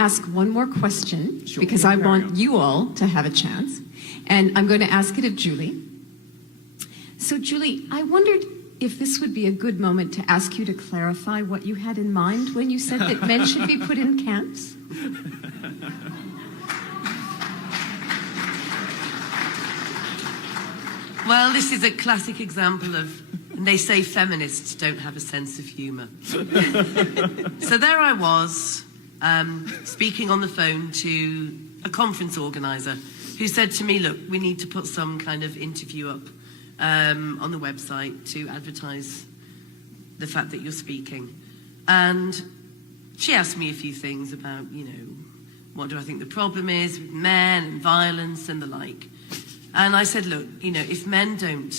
ask one more question, because I want you all to have a chance. And I'm going to ask it of Julie. So, Julie, I wondered if this would be a good moment to ask you to clarify what you had in mind when you said that men should be put in camps. Well, this is a classic example of, and they say feminists don't have a sense of humour. So there I was, speaking on the phone to a conference organiser who said to me, look, we need to put some kind of interview up on the website to advertise the fact that you're speaking. And she asked me a few things about, you know, what do I think the problem is with men and violence and the like. And I said, look, you know, if men don't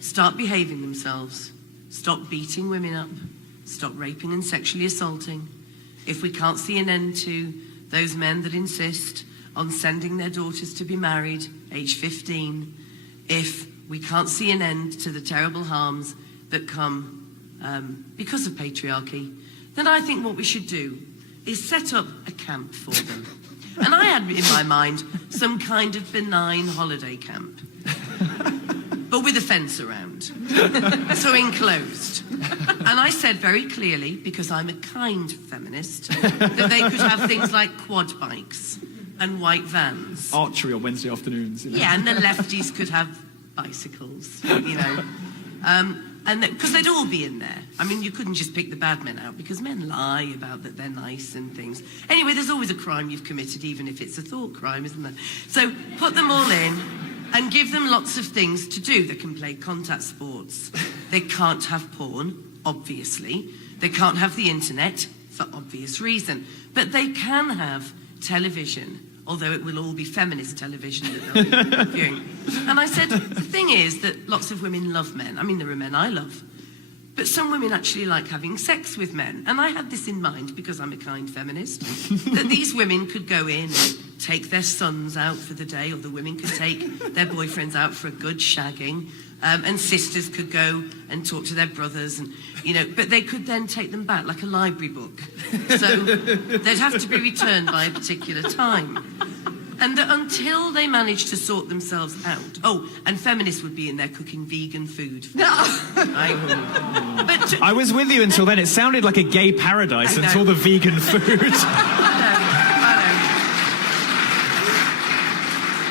start behaving themselves, stop beating women up, stop raping and sexually assaulting, if we can't see an end to those men that insist on sending their daughters to be married age 15, if we can't see an end to the terrible harms that come because of patriarchy, then I think what we should do is set up a camp for them. And I had in my mind some kind of benign holiday camp, but with a fence around, so enclosed. And I said very clearly, because I'm a kind feminist, that they could have things like quad bikes and white vans. Archery on Wednesday afternoons. You know? Yeah, and the lefties could have bicycles, you know. And because they'd all be in there. I mean, you couldn't just pick the bad men out, because men lie about that they're nice and things. Anyway, there's always a crime you've committed, even if it's a thought crime, isn't there? So put them all in and give them lots of things to do. They can play contact sports. They can't have porn, obviously. They can't have the internet, for obvious reason. But they can have television, although it will all be feminist television that they'll be viewing. And I said, the thing is that lots of women love men. I mean, there are men I love. But some women actually like having sex with men. And I had this in mind, because I'm a kind feminist, that these women could go in and take their sons out for the day, or the women could take their boyfriends out for a good shagging, and sisters could go and talk to their brothers, and, you know, but they could then take them back like a library book. So they'd have to be returned by a particular time. And that until they manage to sort themselves out... Oh, and feminists would be in there cooking vegan food. I was with you until then. It sounded like a gay paradise until the vegan food. I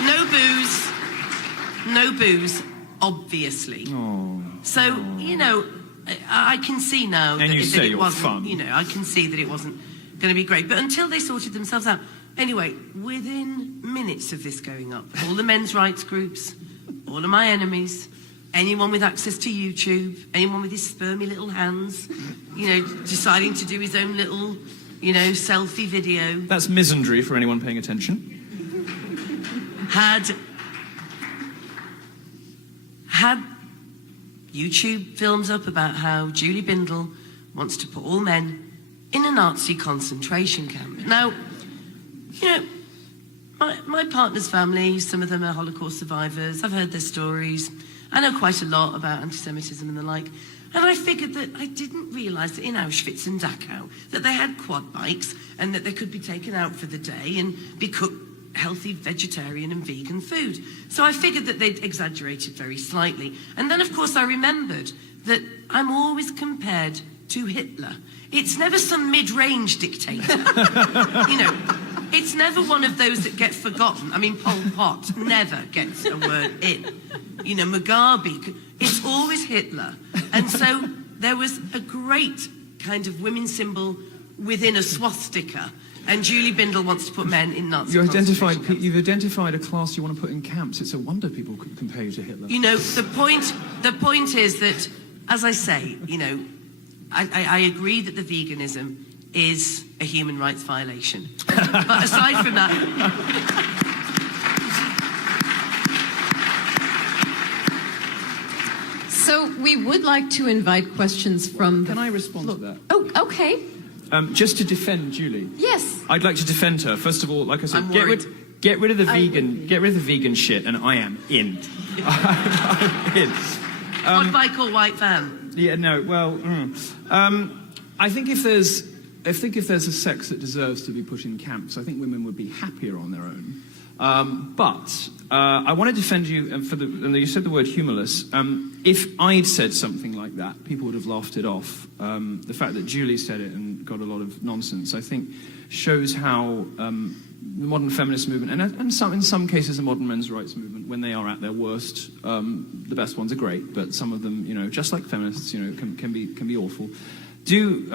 know. No booze, obviously. Oh. So, you know, I can see now that it wasn't... Fun. You know, I can see that it wasn't going to be great. But until they sorted themselves out... Anyway, within minutes of this going up, all the men's rights groups, all of my enemies, anyone with access to YouTube, anyone with his spermy little hands, you know, deciding to do his own little, you know, selfie video. That's misandry for anyone paying attention. Had YouTube films up about how Julie Bindel wants to put all men in a Nazi concentration camp. Now, you know, my partner's family, some of them are Holocaust survivors. I've heard their stories. I know quite a lot about anti-Semitism and the like. And I figured that I didn't realise that in Auschwitz and Dachau that they had quad bikes and that they could be taken out for the day and be cooked healthy vegetarian and vegan food. So I figured that they'd exaggerated very slightly. And then, of course, I remembered that I'm always compared to Hitler. It's never some mid-range dictator. You know, it's never one of those that get forgotten. I mean, Pol Pot never gets a word in. You know, Mugabe, it's always Hitler. And so there was a great kind of women's symbol within a swastika. And Julie Bindel wants to put men in Nazi concentration camps. You've identified a class you want to put in camps. It's a wonder people could compare you to Hitler. You know, the point is that, as I say, you know, I agree that the veganism is a human rights violation. But aside from that... So we would like to invite questions from... Can I respond to that? Oh, okay. Just to defend Julie. Yes. I'd like to defend her. First of all, like I said, get rid of the vegan shit, and I am in. I'm in. What bike or white van? Yeah, no, well, I think if there's I think if there's a sex that deserves to be put in camps, I think women would be happier on their own. But I want to defend you and you said the word humorless. If I'd said something like that, people would have laughed it off. The fact that Julie said it and got a lot of nonsense, I think, shows how the modern feminist movement, and in some cases the modern men's rights movement, when they are at their worst, the best ones are great, but some of them, you know, just like feminists, you know, can be awful. Do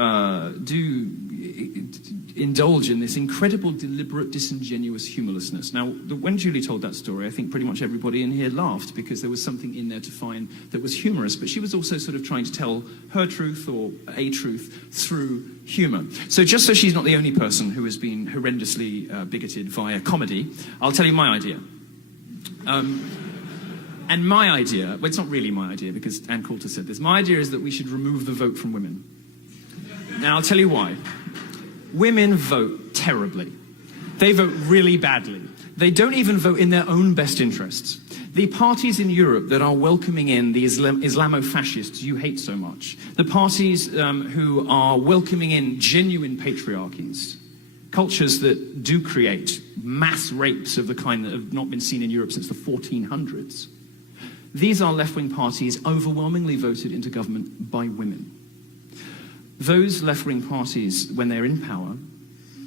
indulge in this incredible, deliberate, disingenuous humorlessness. Now, when Julie told that story, I think pretty much everybody in here laughed because there was something in there to find that was humorous, but she was also sort of trying to tell her truth or a truth through humor. So just so she's not the only person who has been horrendously bigoted via comedy, I'll tell you my idea. And my idea, well, it's not really my idea because Ann Coulter said this, my idea is that we should remove the vote from women. Now, I'll tell you why. Women vote terribly. They vote really badly. They don't even vote in their own best interests. The parties in Europe that are welcoming in the Islamo-fascists you hate so much, the parties who are welcoming in genuine patriarchies, cultures that do create mass rapes of the kind that have not been seen in Europe since the 1400s, these are left-wing parties overwhelmingly voted into government by women. Those left-wing parties, when they're in power,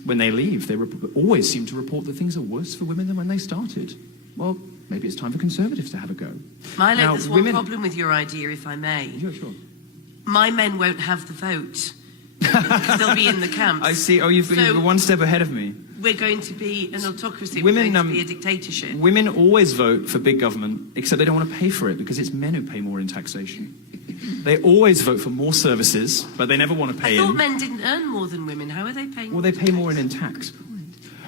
when they leave, they always seem to report that things are worse for women than when they started. Well, maybe it's time for conservatives to have a go. Milo, there's one problem with your idea, if I may. Yeah, sure. My men won't have the vote because they'll be in the camps. I see. Oh, you're one step ahead of me. We're going to be an autocracy. We're going to be a dictatorship. Women always vote for big government, except they don't want to pay for it because it's men who pay more in taxation. They always vote for more services, but they never want to pay in. I thought men didn't earn more than women. How are they paying? Well, they pay more in tax.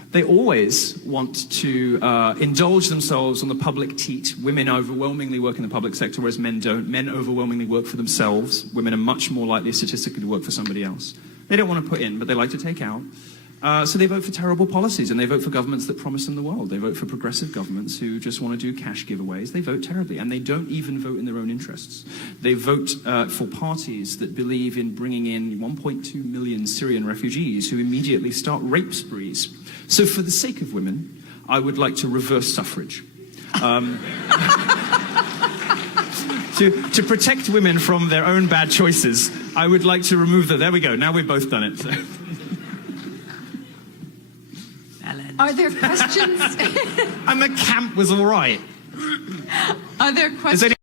They always want to indulge themselves on the public teat. Women overwhelmingly work in the public sector, whereas men don't. Men overwhelmingly work for themselves. Women are much more likely statistically to work for somebody else. They don't want to put in, but they like to take out. So they vote for terrible policies, and they vote for governments that promise them the world. They vote for progressive governments who just want to do cash giveaways. They vote terribly, and they don't even vote in their own interests. They vote for parties that believe in bringing in 1.2 million Syrian refugees who immediately start rape sprees. So for the sake of women, I would like to reverse suffrage. To protect women from their own bad choices, I would like to remove the... There we go, now we've both done it. So. Are there questions? And the camp was all right. Are there questions?